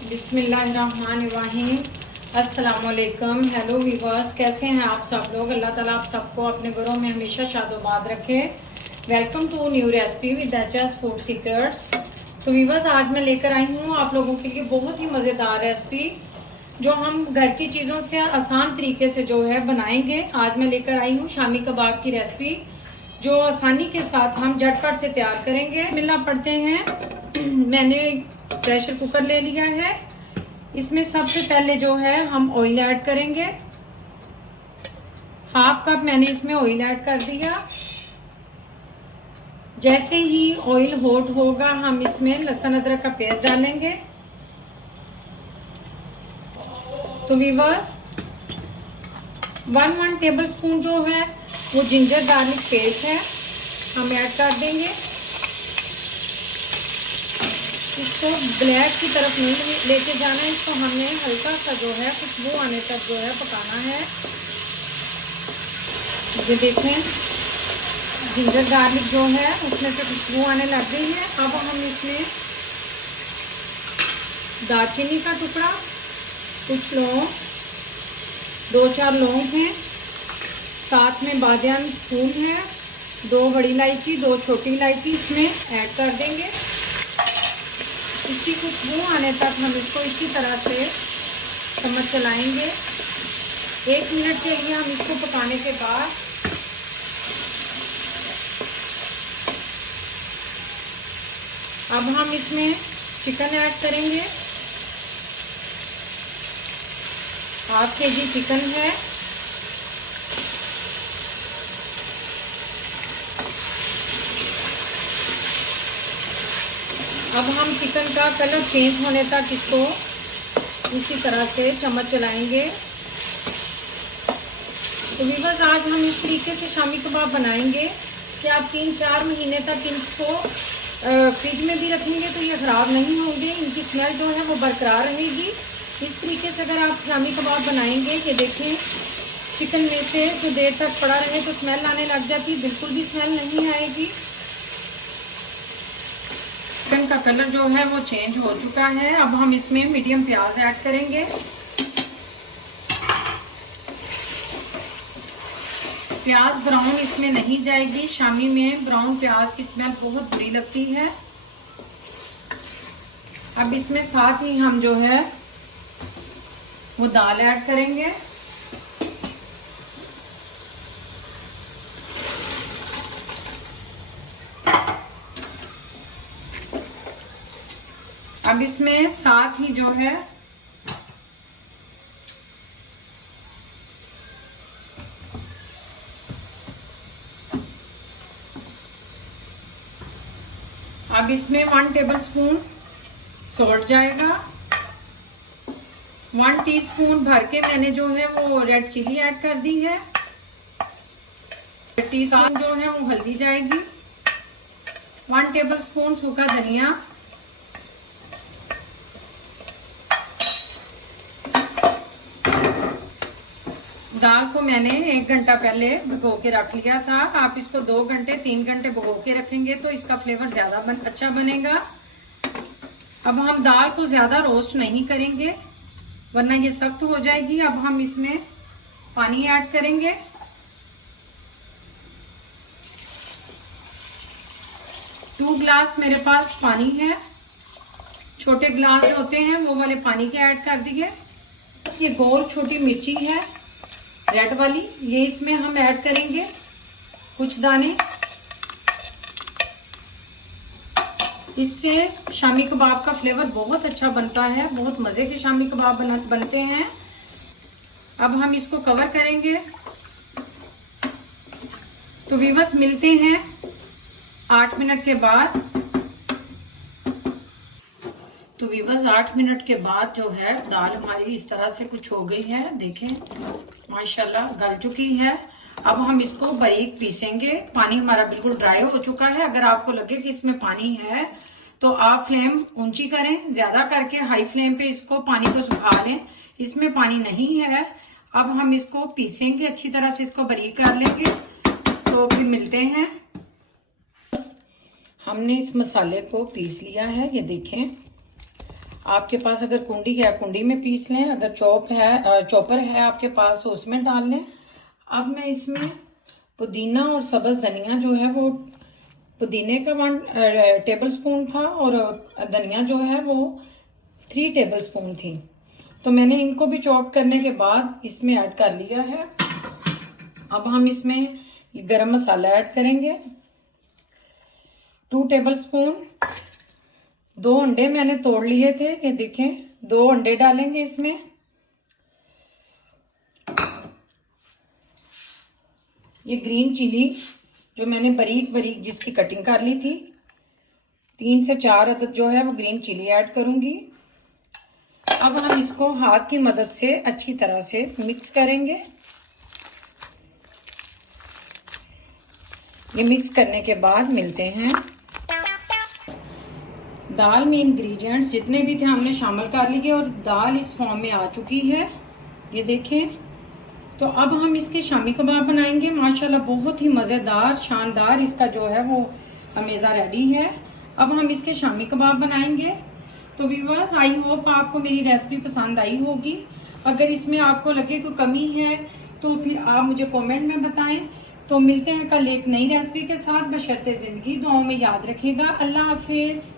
बिस्मिल्लाहिर्रहमानिर्रहीम। अस्सलाम वालेकुम। हेलो व्यूवर्स, कैसे हैं आप सब लोग। अल्लाह ताला आप सबको अपने घरों में हमेशा शादोबाद रखे। Welcome to new recipe with HS food secrets. तो व्यूवर्स, आज मैं लेकर आई हूँ आप लोगों के लिए बहुत ही मज़ेदार रेसिपी जो हम घर की चीज़ों से आसान तरीके से जो है बनाएंगे। आज मैं लेकर आई हूँ शामी कबाब की रेसिपी जो आसानी के साथ हम झटपट से तैयार करेंगे। मिलना पड़ते हैं। मैंने प्रेशर कुकर ले लिया है। इसमें सबसे पहले जो है हम ऑयल ऐड करेंगे। हाफ कप मैंने इसमें ऑयल ऐड कर दिया। जैसे ही ऑयल हॉट होगा हम इसमें लहसुन अदरक का पेस्ट डालेंगे। तो व्यूअर्स, 1 टेबल स्पून जो है वो जिंजर गार्लिक पेस्ट है, हम ऐड कर देंगे। इसको ब्लैक की तरफ नहीं लेके जाना है, इसको हमें हल्का सा जो है खुशबू आने तक जो है पकाना है। ये देखें, जिंजर गार्लिक जो है उसमें से खुशबू आने लग गई है। अब हम इसमें दालचीनी का टुकड़ा, कुछ लौंग, 2-4 लौंग हैं, साथ में बादियान फूल है, 2 बड़ी इलायची, 2 छोटी इलायची इसमें ऐड कर देंगे। इसकी खुशबू आने तक हम इसको इसी तरह से चम्मच चलाएंगे। 1 मिनट के लिए हम इसको पकाने के बाद अब हम इसमें चिकन ऐड करेंगे। 1/2 kg चिकन है। अब हम चिकन का कलर चेंज होने तक इसको इसी तरह से चम्मच चलाएंगे। तो व्यूअर्स, आज हम इस तरीके से शामी कबाब बनाएंगे कि आप 3-4 महीने तक इसको फ्रिज में भी रखेंगे तो ये खराब नहीं होंगे, इनकी स्मेल जो है वो बरकरार रहेगी। इस तरीके से अगर आप शामी कबाब बनाएंगे, ये देखें चिकन में से जो देर तक पड़ा रहे तो स्मेल आने लग जाती, बिल्कुल भी स्मेल नहीं आएगी। चिकन का कलर जो है वो चेंज हो चुका है। अब हम इसमें मीडियम प्याज ऐड करेंगे। प्याज ब्राउन इसमें नहीं जाएगी, शामी में ब्राउन प्याज की स्मेल बहुत बुरी लगती है। अब इसमें साथ ही हम जो है वो दाल ऐड करेंगे। अब इसमें साथ ही जो है अब इसमें 1 टेबल स्पून सॉल्ट जाएगा। 1 टीस्पून भर के मैंने जो है वो रेड चिली ऐड कर दी है। 1 टीस्पून जो है वो हल्दी जाएगी। 1 टेबल स्पून सूखा धनिया, दाल को मैंने 1 घंटा पहले भिगो के रख लिया था। आप इसको 2 घंटे 3 घंटे भिगो के रखेंगे तो इसका फ्लेवर ज्यादा अच्छा बनेगा। अब हम दाल को ज्यादा रोस्ट नहीं करेंगे वरना ये सख्त हो जाएगी। अब हम इसमें पानी ऐड करेंगे। टू ग्लास मेरे पास पानी है। छोटे ग्लास जो होते हैं वो वाले पानी के ऐड कर दिए। ये गोल छोटी मिर्ची है रेड वाली, ये इसमें हम ऐड करेंगे कुछ दाने। इससे शामी कबाब का फ्लेवर बहुत अच्छा बनता है, बहुत मजे के शामी कबाब बनते हैं। अब हम इसको कवर करेंगे। तो व्यूअर्स, मिलते हैं 8 मिनट के बाद। तो व्यूअर्स, 8 मिनट के बाद जो है दाल हमारी इस तरह से कुछ हो गई है। देखें माशाल्लाह गल चुकी है। अब हम इसको बारीक पीसेंगे। पानी हमारा बिल्कुल ड्राई हो चुका है। अगर आपको लगे कि इसमें पानी है तो आप फ्लेम ऊंची करें, ज्यादा करके हाई फ्लेम पे इसको पानी को सुखा लें। इसमें पानी नहीं है। अब हम इसको पीसेंगे, अच्छी तरह से इसको बारीक कर लेंगे। तो फिर मिलते हैं। हमने इस मसाले को पीस लिया है, ये देखें। आपके पास अगर कुंडी है कुंडी में पीस लें, अगर चॉपर है आपके पास तो उसमें डाल लें। अब मैं इसमें पुदीना और सब्ज धनिया जो है वो, पुदीने का 1 टेबल स्पून था और धनिया जो है वो 3 टेबल स्पून थी, तो मैंने इनको भी चॉप करने के बाद इसमें ऐड कर लिया है। अब हम इसमें गरम मसाला ऐड करेंगे 2 टेबल स्पून। 2 अंडे मैंने तोड़ लिए थे, ये देखें 2 अंडे डालेंगे इसमें। ये ग्रीन चिली जो मैंने बारीक बारीक जिसकी कटिंग कर ली थी, 3 से 4 अदद जो है वो ग्रीन चिली ऐड करूंगी। अब हम इसको हाथ की मदद से अच्छी तरह से मिक्स करेंगे। ये मिक्स करने के बाद मिलते हैं। दाल में इंग्रेडिएंट्स जितने भी थे हमने शामिल कर लिए और दाल इस फॉर्म में आ चुकी है, ये देखें। तो अब हम इसके शामी कबाब बनाएंगे। माशाल्लाह बहुत ही मज़ेदार शानदार इसका जो है वो अमेज़ा रेडी है। अब हम इसके शामी कबाब बनाएंगे। तो व्यूअर्स, आई होप आपको मेरी रेसिपी पसंद आई होगी। अगर इसमें आपको लगे कोई कमी है तो फिर आप मुझे कमेंट में बताएं। तो मिलते हैं कल एक नई रेसिपी के साथ। बशर्ते ज़िंदगी दुआओं में याद रखिएगा। अल्लाह हाफिज़।